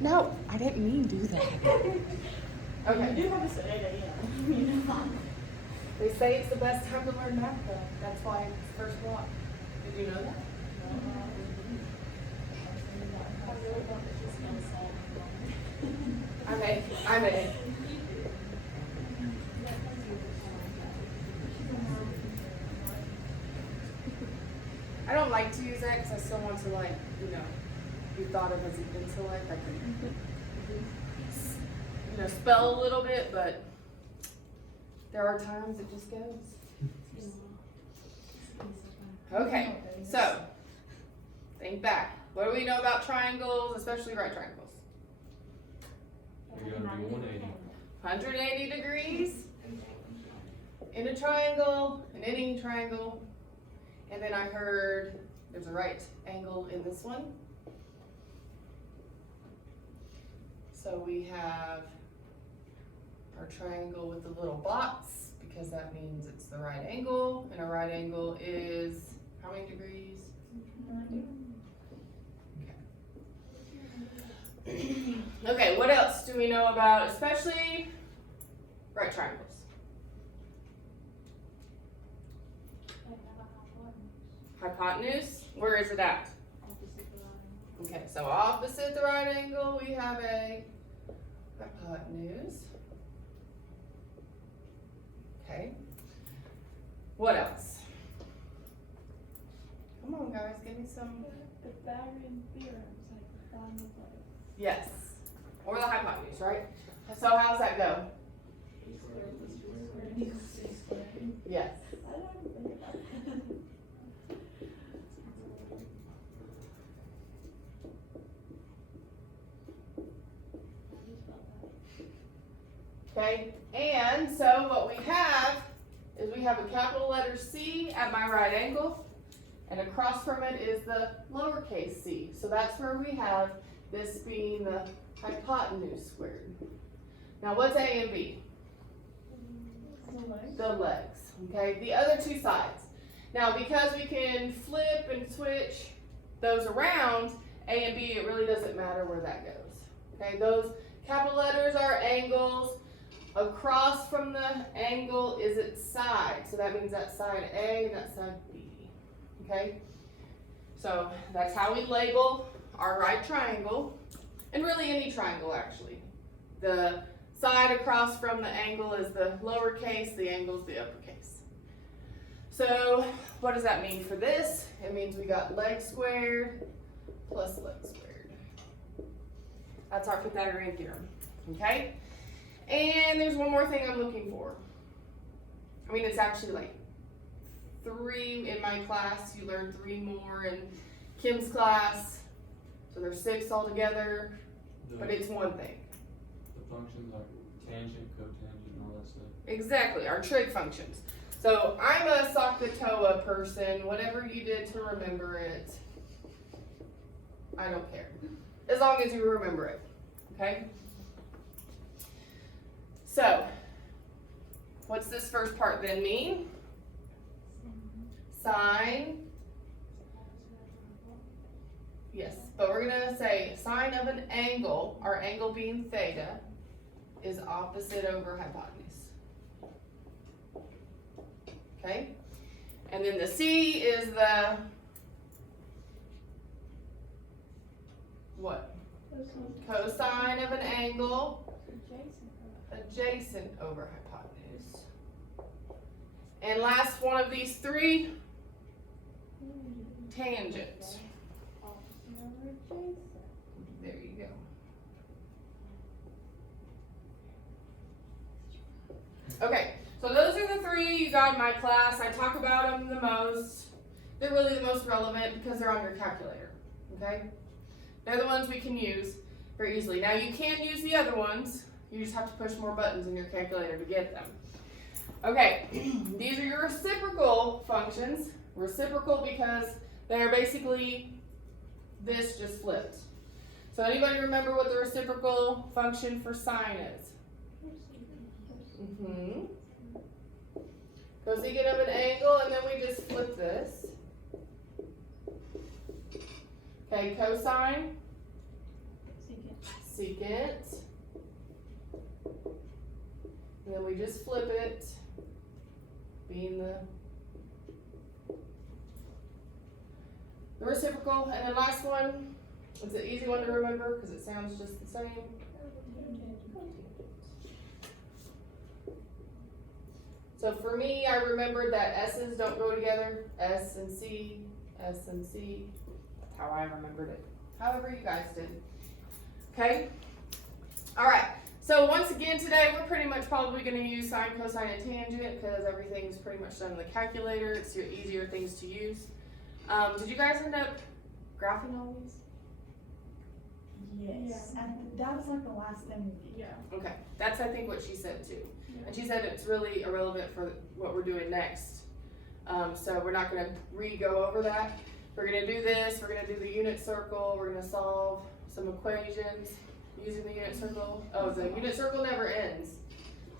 No, I didn't mean do that. Okay. You do have us at 8 a.m. They say it's the best time to learn math though. That's why it's first block. Did you know that? I may. I don't like to use that because I still want to be thought of as an intellect. I can, spell a little bit, but there are times it just goes. Okay, so think back. What do we know about triangles, especially right triangles? They're gonna be 180. 180 degrees in a triangle, in any triangle. And then I heard there's a right angle in this one. So we have our triangle with the little box because that means it's the right angle. And a right angle is how many degrees? Okay. Okay, what else do we know about especially right triangles? Hypotenuse, where is it at? Okay, so opposite the right angle, we have a hypotenuse. Okay. What else? Come on, guys, give me some. The Pythagorean theorem is like the bottom of like. Yes. Or the hypotenuse, right? So how's that go? A squared plus b squared equals c squared. Yes. I don't think about that. Okay, and so what we have is we have a capital letter C at my right angle, and across from it is the lowercase c. So that's where we have this being the hypotenuse squared. Now what's A and B? The legs, okay? The other two sides. Now because we can flip and switch those around, A and B, it really doesn't matter where that goes. Okay, those capital letters are angles. Across from the angle is its side. So that means that side A and that side B. Okay? So that's how we label our right triangle. And really any triangle actually. The side across from the angle is the lowercase, the angle is the uppercase. So what does that mean for this? It means we got leg squared plus leg squared. That's our Pythagorean theorem. Okay? And there's one more thing I'm looking for. I mean, it's actually like 3 in my class. You learn 3 more in Kim's class. So there's 6 altogether, but it's one thing. The functions like tangent, cotangent, and all that stuff. Exactly, our trig functions. So I'm a SOHCAHTOA person. Whatever you did to remember it, I don't care. As long as you remember it, okay? So, what's this first part then mean? Sine. Yes, but we're gonna say sine of an angle, our angle being theta, is opposite over hypotenuse. Okay? And then the C is the what? Cosine of an angle adjacent over hypotenuse. And last one of these 3, tangent. There you go. Okay, so those are the 3 you got in my class. I talk about them the most. They're really the most relevant because they're on your calculator, okay? They're the ones we can use very easily. Now you can use the other ones. You just have to push more buttons in your calculator to get them. Okay, these are your reciprocal functions. Reciprocal because they're basically this just flipped. So anybody remember what the reciprocal function for sine is? Cosecant of an angle, and then we just flip this. Okay, cosine. secant. And then we just flip it, being the reciprocal. And then last one, it's an easy one to remember because it sounds just the same. So for me, I remembered that S's don't go together. S and C, S and C. That's how I remembered it. However you guys did. Okay? Alright, so once again today, we're pretty much probably going to use sine, cosine, and tangent because everything's pretty much done in the calculator. It's your easier things to use. Did you guys end up graphing all these? Yes, and that was like the last thing we did. Yeah. Okay, that's I think what she said too. And she said it's really irrelevant for what we're doing next. So we're not gonna re-go over that. We're gonna do this, we're gonna do the unit circle, we're gonna solve some equations using the unit circle. Oh, the unit circle never ends.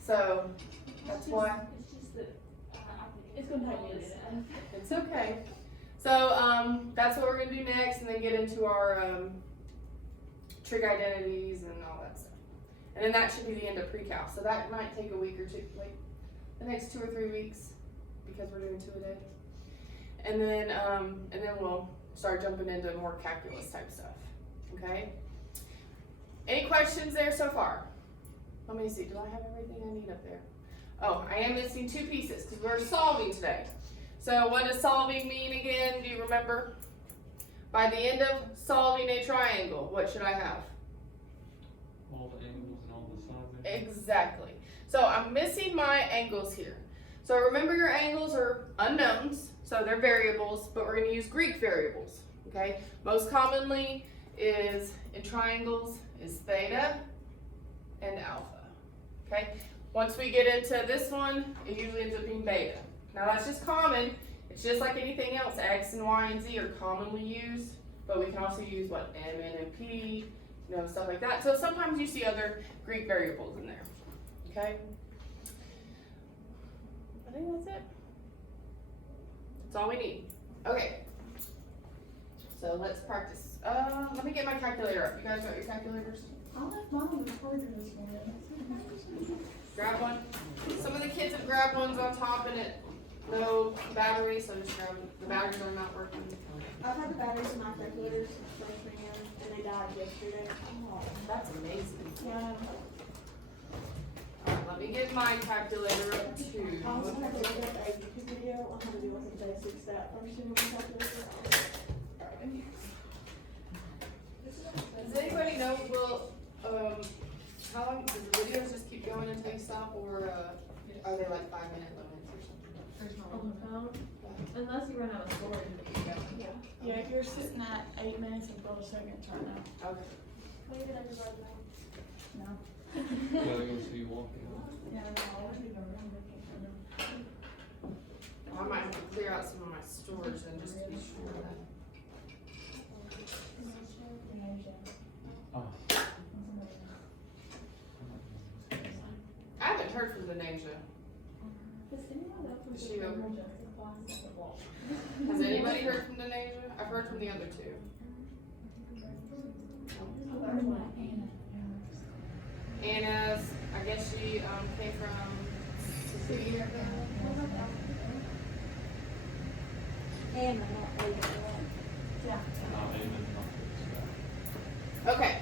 So that's why. It's just that, It's gonna take me a minute. It's okay. So that's what we're gonna do next, and then get into our trig identities and all that stuff. And then that should be the end of pre-cal. So that might take a week or two, like the next 2 or 3 weeks, because we're doing 2 a day. And then we'll start jumping into more calculus type stuff. Okay. Any questions there so far? Let me see. Do I have everything I need up there? Oh, I am missing 2 pieces because we're solving today. So what does solving mean again? Do you remember? By the end of solving a triangle, what should I have? All the angles and all the sides. Exactly. So I'm missing my angles here. So remember your angles are unknowns, so they're variables, but we're going to use Greek variables. Okay? Most commonly is in triangles is theta and alpha. Okay? Once we get into this one, it usually ends up being beta. Now that's just common. It's just like anything else. X and Y and Z are commonly used, but we can also use what M, N, and P, you know, stuff like that. So sometimes you see other Greek variables in there. Okay? I think that's it. That's all we need. Okay. So let's practice. Let me get my calculator up. You guys got your calculators? I left mine in the corridor this morning. Grab one. Some of the kids have grabbed ones on top and it no battery, so just grab the batteries are not working. I've had the batteries in my calculators freshman year, and they died yesterday. Oh, that's amazing. Yeah. Alright, let me get my calculator up I too. also have to look up a YouTube video on how to do like the basics that first in my calculator. Does anybody know, how long, does the videos just keep going until you stop, or, are they like 5-minute limits or something? on the phone, unless you run out of storage, you go. Yeah, you're sitting at 8 minutes and 12 seconds right now. Okay. Maybe they just like that. No. Yeah, you'll see you walking out. Yeah, no, I wasn't even remember. I might have to clear out some of my storage then, just to be sure of that. Oh. I haven't heard from Denasia. Does anyone else Is she over? wall? Has anybody heard from Denasia? I've heard from the other 2. Anna's, I guess she came from Cecilia. And I'm not leaving. Yeah. Not even, not this Okay.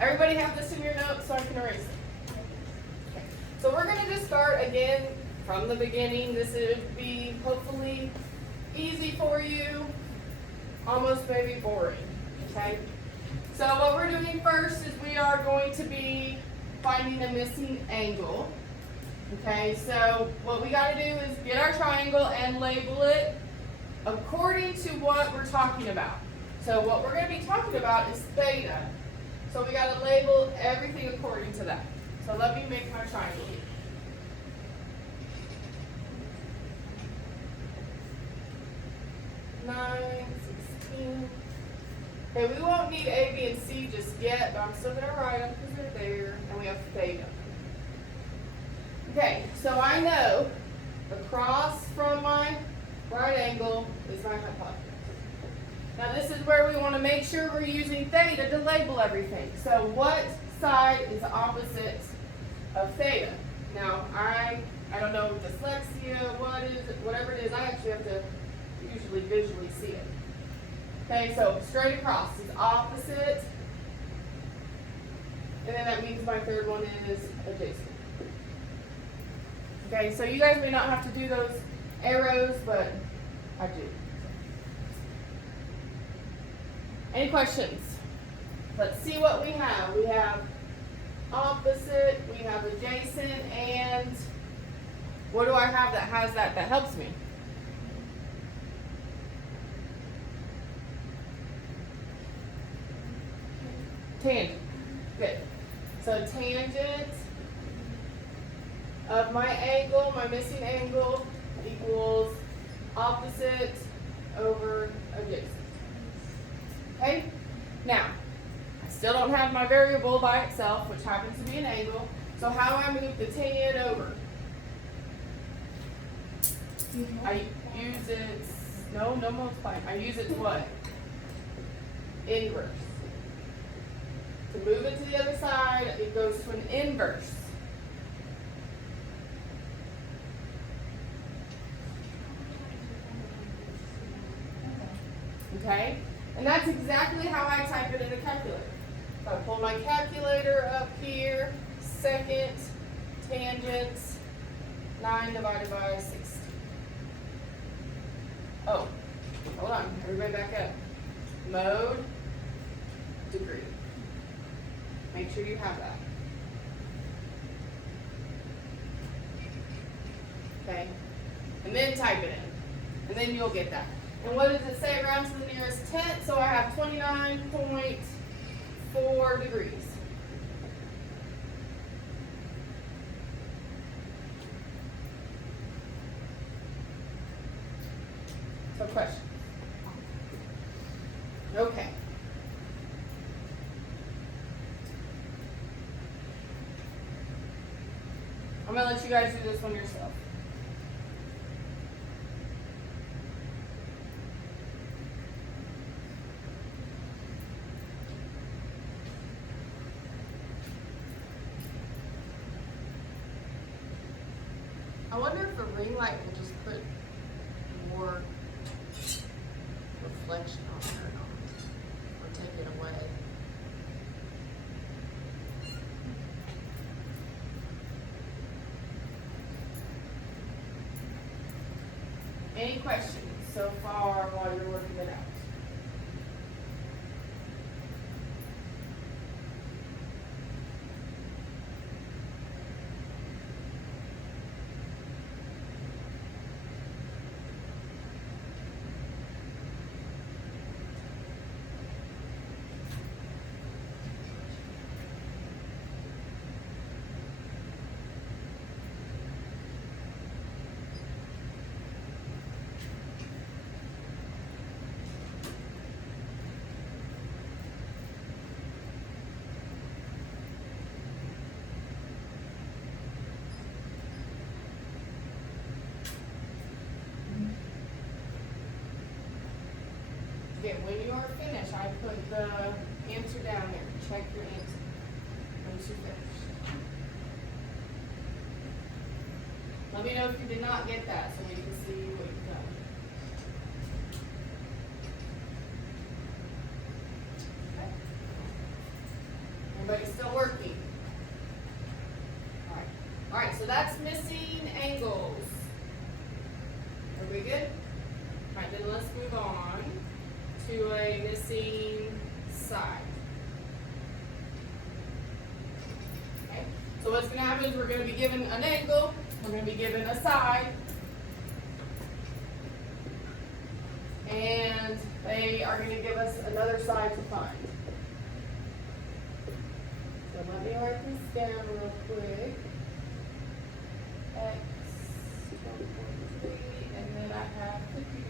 Everybody have this in your notes so I can erase it. Okay. So we're going to just start again from the beginning. This would be hopefully easy for you, almost maybe boring. Okay. So what we're doing first is we are going to be finding the missing angle. Okay, so what we got to do is get our triangle and label it according to what we're talking about. So what we're going to be talking about is theta. So we got to label everything according to that. So let me make my triangle here. 9, 16. Okay, we won't need A, B, and C just yet, but I'm still going to write them because they're there, and we have theta. Okay, so I know across from my right angle is my hypotenuse. Now this is where we want to make sure we're using theta to label everything. So what side is opposite of theta? Now I don't know dyslexia, whatever it is, I actually have to usually visually see it. Okay, so straight across is opposite. And then that means my third one is adjacent. Okay, so you guys may not have to do those arrows, but I do. Any questions? Let's see what we have. We have opposite, we have adjacent, and what do I have that has that helps me? Tangent. Good. So tangent of my angle, my missing angle, equals opposite over adjacent. Okay? Now, I still don't have my variable by itself, which happens to be an angle. So how do I move the tan over? I use it, no multiplying. I use it to what? Inverse. To move it to the other side, it goes to an inverse. Okay? And that's exactly how I type it in a calculator. So I pull my calculator up here, second, tangent, 9 divided by 60. Oh, hold on, everybody back up. Mode, degree. Make sure you have that. Okay? And then type it in. And then you'll get that. And what does it say? Round to the nearest tenth. So I have 29.4 degrees. So question. Okay. I'm going to let you guys do this one yourself. I wonder if a ring light will just put more reflection on it or not, or take it away. Any questions so far while you're working it out? Okay, when you are finished, I put the answer down there. Check your answer. Once you're finished. Let me know if you did not get that so we can see what you've done. Okay. Everybody still working? Alright. Alright, so that's missing angles. Are we good? Alright, then let's move on to a missing side. Okay, so what's going to happen is we're going to be given an angle, we're going to be given a side, and they are going to give us another side to find. So let me write this down real quick. X 12.3, and then I have 50 degrees.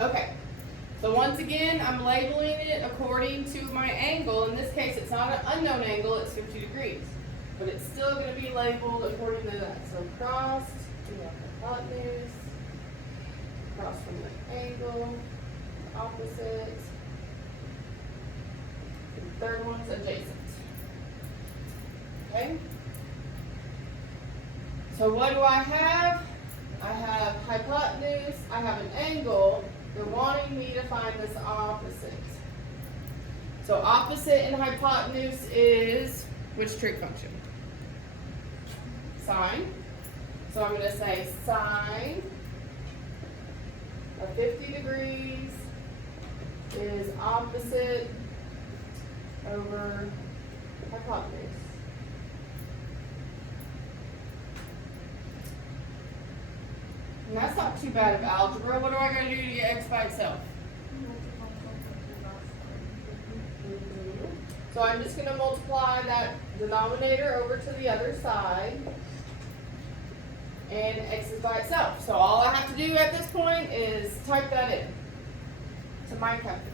Okay, so once once again, I'm labeling it according to my angle. In this case, it's not an unknown angle, it's 50 degrees. But it's still gonna be labeled according to that. So crossed, we have the hypotenuse, across from the angle, opposite. The third one's adjacent. Okay? So what do I have? I have hypotenuse, I have an angle. They're wanting me to find this opposite. So opposite in hypotenuse is which trig function? Sine. So I'm going to say sine of 50 degrees is opposite over hypotenuse. And that's not too bad of algebra. What do I gotta do to get x by itself? So I'm just gonna multiply that denominator over to the other side. And x is by itself. So all I have to do at this point is type that in to my calculator.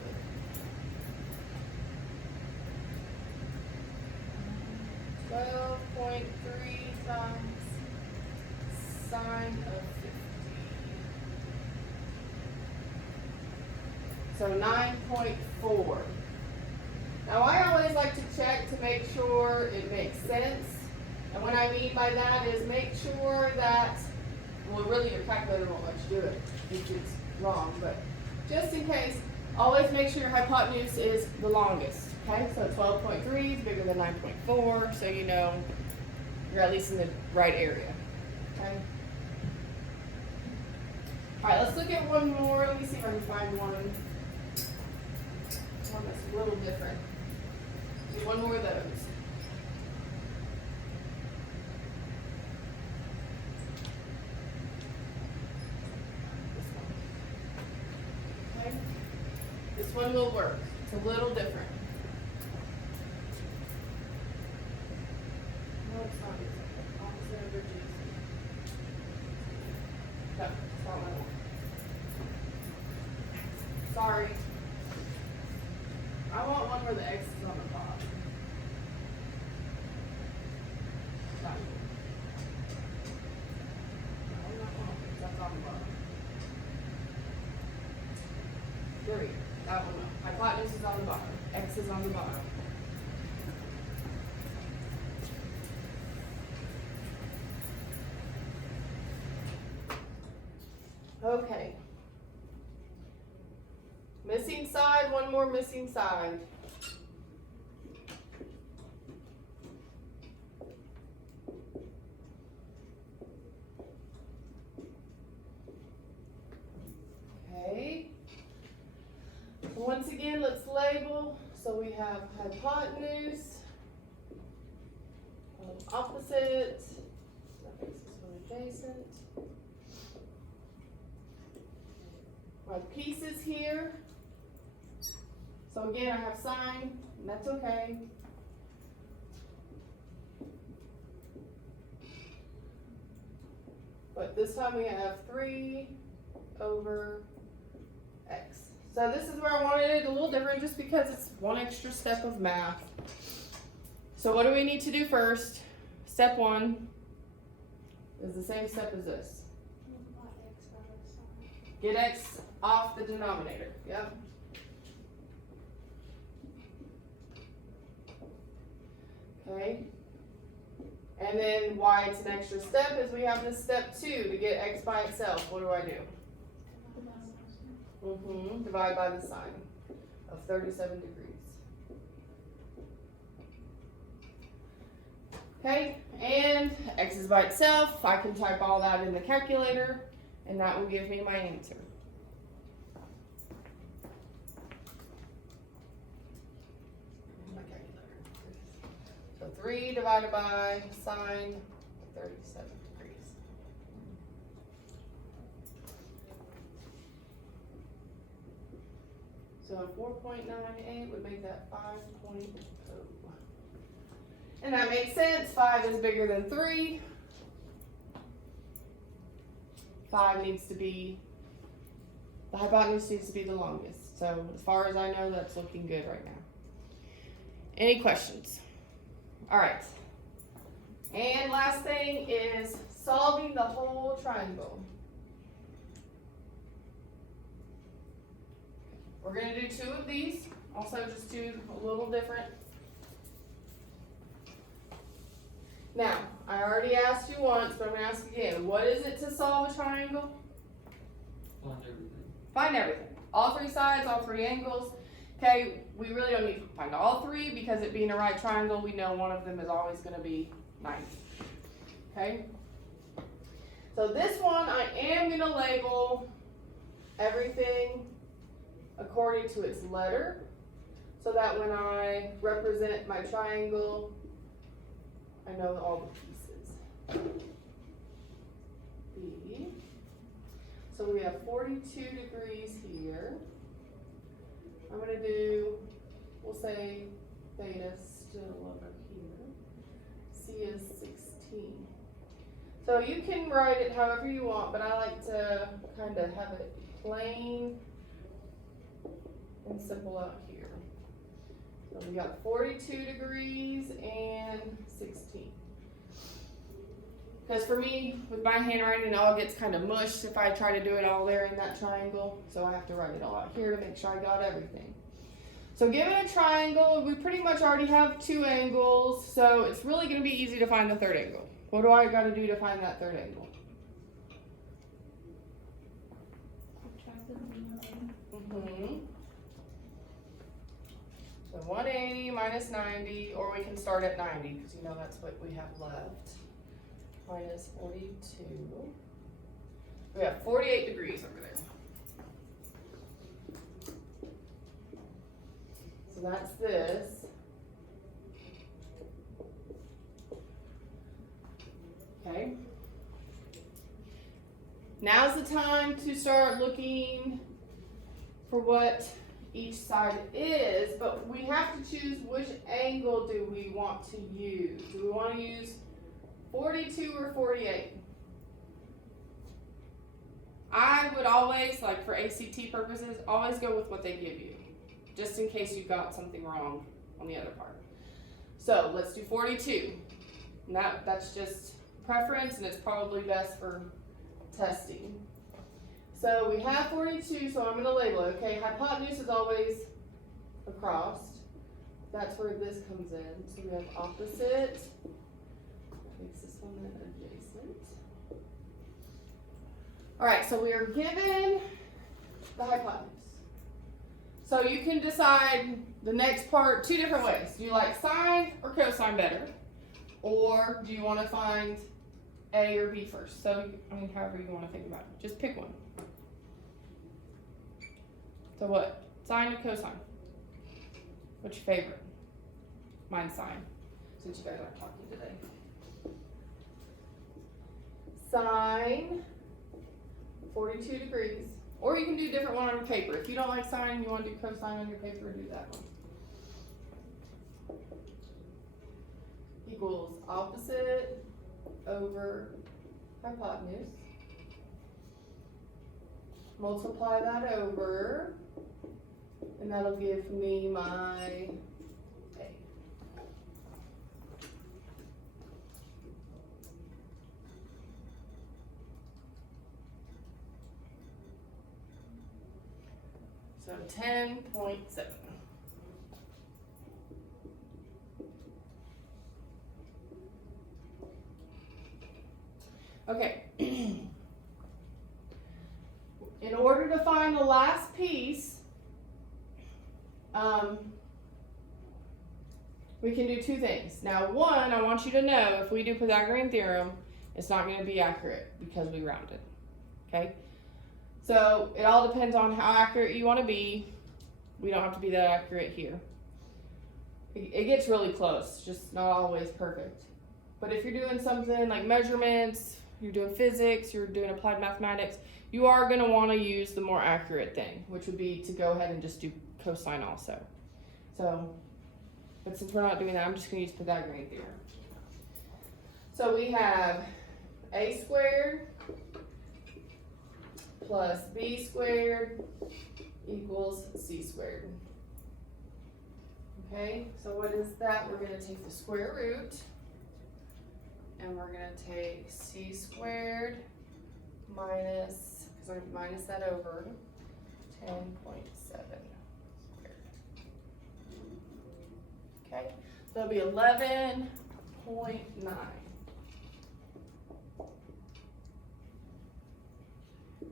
12.3 times sine of 50. So 9.4. Now I always like to check to make sure it makes sense. And what I mean by that is make sure that, well really your calculator won't let you do it if it's wrong, but just in case, always make sure your hypotenuse is the longest. Okay, so 12.3 is bigger than 9.4, so you know you're at least in the right area. Okay. Alright, let's look at one more. Let me see if I can find one that's a little different. Do one more of those. Okay. This one will work. It's a little different. No, it's not. Opposite over adjacent. No, it's not my one. Sorry. I want one where the x is on the bottom. That one. No, not one. That's on the bottom. There we go. That one. Hypotenuse is on the bottom. X is on the bottom. Okay. Missing side, one more missing side. Okay. Once again, let's label. So we have hypotenuse, opposite, that makes this one adjacent. My pieces here. So again, I have sine, and that's okay. But this time we have 3 over x. So this is where I wanted it a little different just because it's one extra step of math. So what do we need to do first? Step 1 is the same step as this. Get x off the denominator. Yep. Okay. And then why it's an extra step is we have this step 2 to get x by itself. What do I do? Divide by the sine of 37 degrees. Okay, and x is by itself. I can type all that in the calculator, and that will give me my answer. My calculator. So 3 divided by sine of 37 degrees. So 4.98 would make that 5.0. And that makes sense. 5 is bigger than 3. 5 needs to be, the hypotenuse needs to be the longest. So as far as I know, that's looking good right now. Any questions? All right. And last thing is solving the whole triangle. We're gonna do 2 of these, also just do a little different. Now, I already asked you once, but I'm gonna ask again. What is it to solve a triangle? Find everything. Find everything. All 3 sides, all 3 angles. Okay, we really don't need to find all 3 because it being a right triangle, we know one of them is always gonna be 90. Okay? So this one, I am gonna label everything according to its letter, so that when I represent my triangle, I know all the pieces. B. So we have 42 degrees here. I'm gonna do, we'll say theta still over here. C is 16. So you can write it however you want, but I like to kind of have it plain and simple out here. So we got 42 degrees and 16. Because for me, with my handwriting, it all gets kind of mushed if I try to do it all there in that triangle. So I have to write it all out here to make sure I got everything. So given a triangle, we pretty much already have 2 angles, so it's really going to be easy to find the 3rd angle. What do I got to do to find that 3rd angle? Subtract the 180. Mm-hmm. So 180 minus 90, or we can start at 90 because you know that's what we have left. Minus 42. We have 48 degrees over there. So that's this. Okay. Now's the time to start looking for what each side is, but we have to choose which angle do we want to use. Do we want to use 42 or 48? I would always, like for ACT purposes, always go with what they give you, just in case you got something wrong on the other part. So let's do 42. And that's just preference, and it's probably best for testing. So we have 42, so I'm going to label it. Okay, hypotenuse is always across. That's where this comes in. So we have opposite. Makes this one then adjacent. All right, so we are given the hypotenuse. So you can decide the next part 2 different ways. Do you like sine or cosine better? Or do you want to find A or B first? So, I mean, however you want to think about it. Just pick one. So what? Sine or cosine? What's your favorite? Mine's sine, since you guys aren't talking today. Sine, 42 degrees. Or you can do a different one on your paper. If you don't like sine and you want to do cosine on your paper, do that one. Equals opposite over hypotenuse. Multiply that over, and that'll give me my A. So 10.7. Okay. In order to find the last piece, we can do 2 things. Now, one, I want you to know if we do Pythagorean theorem, it's not going to be accurate because we rounded. Okay? So it all depends on how accurate you want to be. We don't have to be that accurate here. It gets really close, just not always perfect. But if you're doing something like measurements, you're doing physics, you're doing applied mathematics, you are going to want to use the more accurate thing, which would be to go ahead and just do cosine also. So, but since we're not doing that, I'm just going to use Pythagorean theorem. So we have a squared plus b squared equals c squared. Okay, so what is that? We're gonna take the square root and we're gonna take c squared minus, because I'm gonna minus that over, 10.7 squared. Okay, so it'll be 11.9.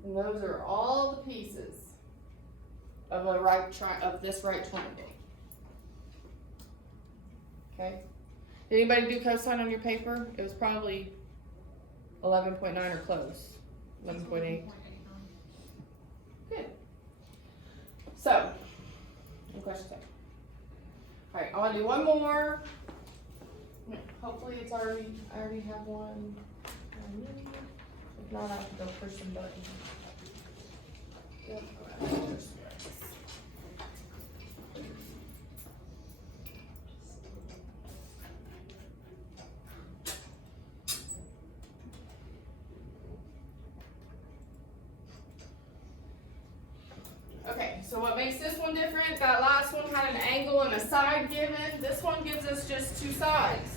And those are all the pieces of a of this right triangle. Okay. Did anybody do cosine on your paper? It was probably 11.9 or close. 11.8. Good. So, any questions there? All right, I want to do one more. Hopefully it's already, I already have one. If not, I have to go push some buttons. Yep, all right, push some buttons. Okay, so what makes this one different? That last one had an angle and a side given. This one gives us just two sides.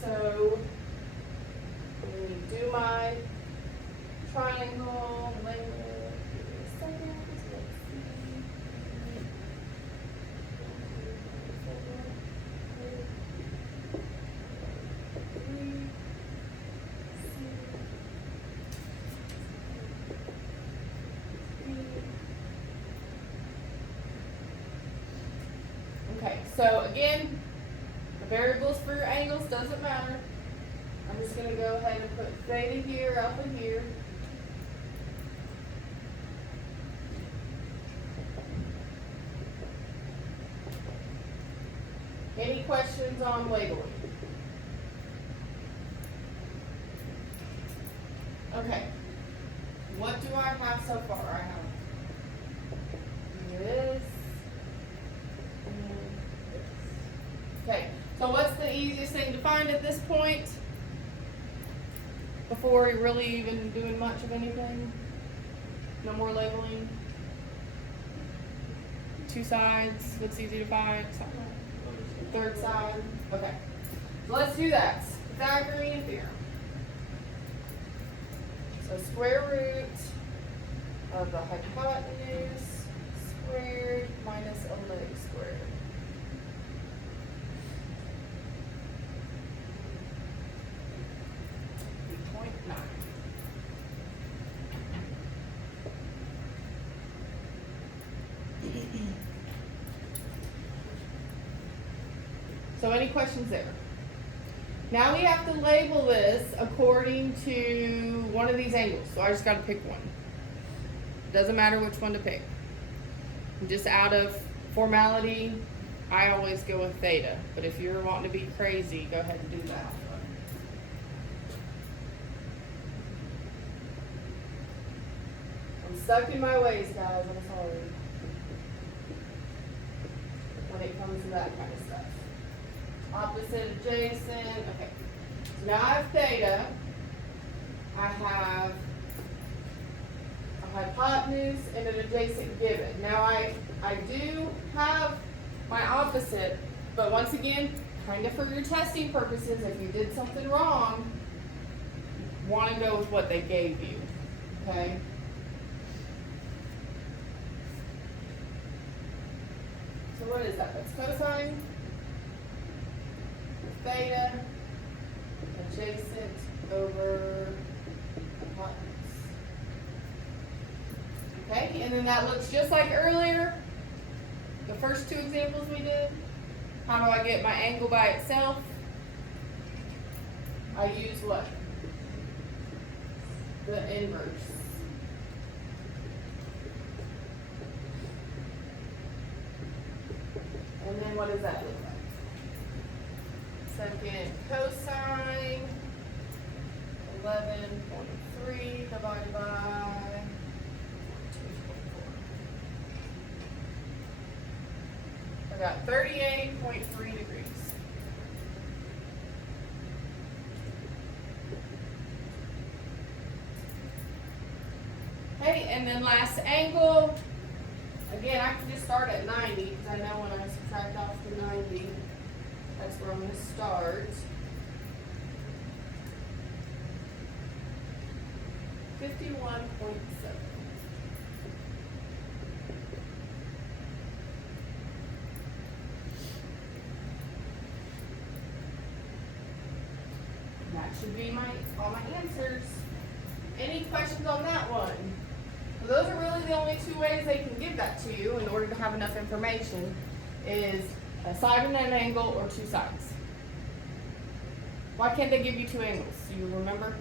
So, when you do my triangle, label it, give me a second, let's see. Okay, so again, the variables for your angles doesn't matter. I'm just going to go ahead and put theta here, alpha here. Any questions on labeling? Okay, what do I have so far? I have this. Okay, so what's the easiest thing to find at this point? Before you're really even doing much of anything? No more labeling? Two sides, what's easy to find? Third side? Okay, so let's do that. Pythagorean theorem. So square root of the hypotenuse squared minus a leg squared. So any questions there? Now we have to label this according to one of these angles. So I just got to pick one. Doesn't matter which one to pick. Just out of formality, I always go with theta. But if you're wanting to be crazy, go ahead and do that. I'm stuck in my ways, guys. I'm sorry. When it comes to that kind of stuff. Opposite, adjacent, okay. So now I have theta. I have a hypotenuse and an adjacent given. Now I do have my opposite, but once again, kind of for your testing purposes, if you did something wrong, want to go with what they gave you, okay? So what is that? That's cosine. Theta adjacent over hypotenuse. Okay, and then that looks just like earlier. The first two examples we did. How do I get my angle by itself? I use what? The inverse. And then what does that look like? Second cosine 11.3 divided by 2.4. I got 38.3 degrees. then last angle, again, I can just start at 90, because I know when I subtract off the 90, that's where I'm gonna start. 51.7. That should be all my answers. Any questions on that one? Well, those are really the only two ways they can give that to you in order to have enough information, is a side and an angle or two sides. Why can't they give you two angles? Do you remember?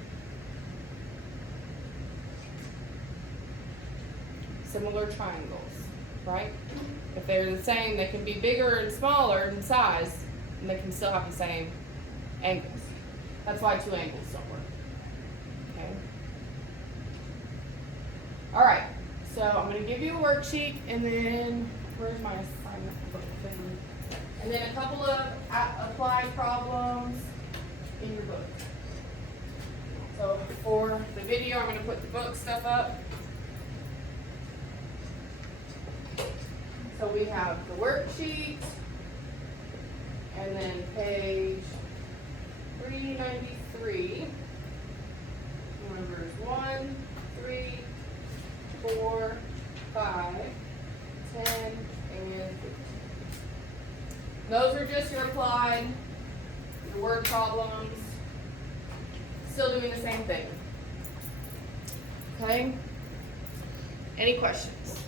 Similar triangles, right? If they're the same, they can be bigger and smaller in size, and they can still have the same angles. That's why two angles don't work. Okay? Alright, so I'm going to give you a worksheet, and then, where's my assignment book thing? And then a couple of applied problems in your book. So for the video, I'm going to put the book stuff up. So we have the worksheet, and then page 393, numbers 1, 3, 4, 5, 10, and 15. Those are just your applied, your word problems, still doing the same thing. Okay? Any questions?